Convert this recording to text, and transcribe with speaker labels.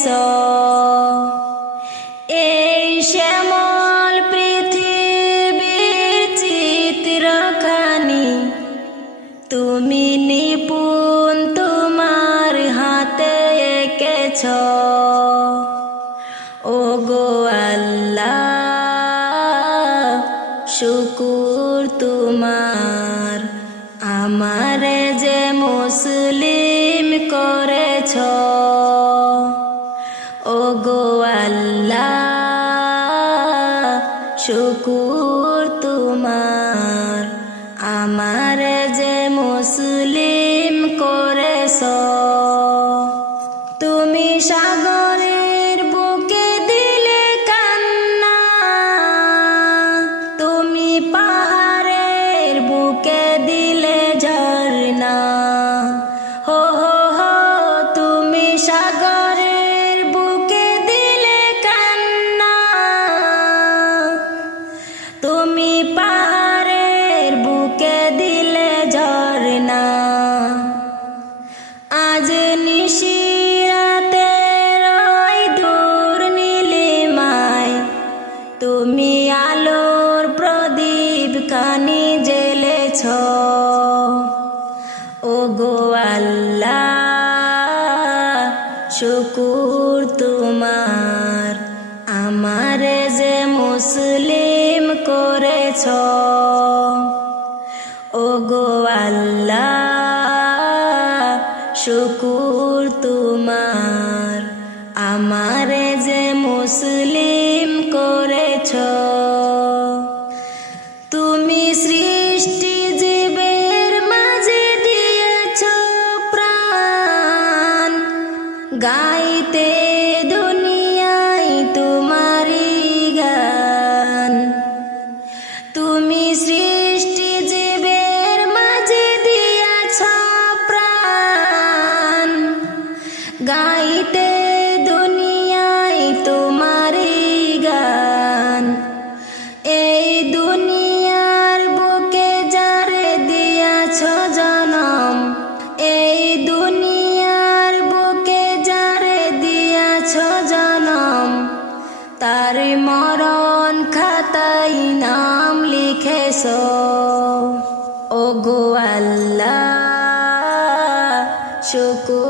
Speaker 1: গেছ। এই শ্যামল পৃথিবীর চিত্রখানি, তুমি নিপুণ তোমার হাতে এঁকেছ। ও শুকুর তোমার, আমারে যে মুসলিম করেছ। শুকুর তোমার। আমার যে মুসলিম করেছ তুমি সাগরের পাহাড়ের বুকে দিলে ঝর্ণা। আজ নিশিরাতে রয় দূর নীলিমায়, তুমি আলোর প্রদীপ কানি জেলেছ ও গো আল্লাহ, শুকুর তোমার, আমারে যে মুসলিম করেছ ও গো আল্লাহ, শুকুর তোমার। আমারে যে মুসলিম করেছ, তুমি সৃষ্টি জীবের মাঝে দিয়েছ প্রাণ। গাইতে গাইতে দুনিয়ায় তোমারি গান। এই দুনিয়ার বুকে যারে দিয়াছ জনম, এই দুনিয়ার বুকে যারে দিয়াছ জনম, তার মরণ খাতাই নাম লিখেছ। ও গো আল্লাহ, শুকুর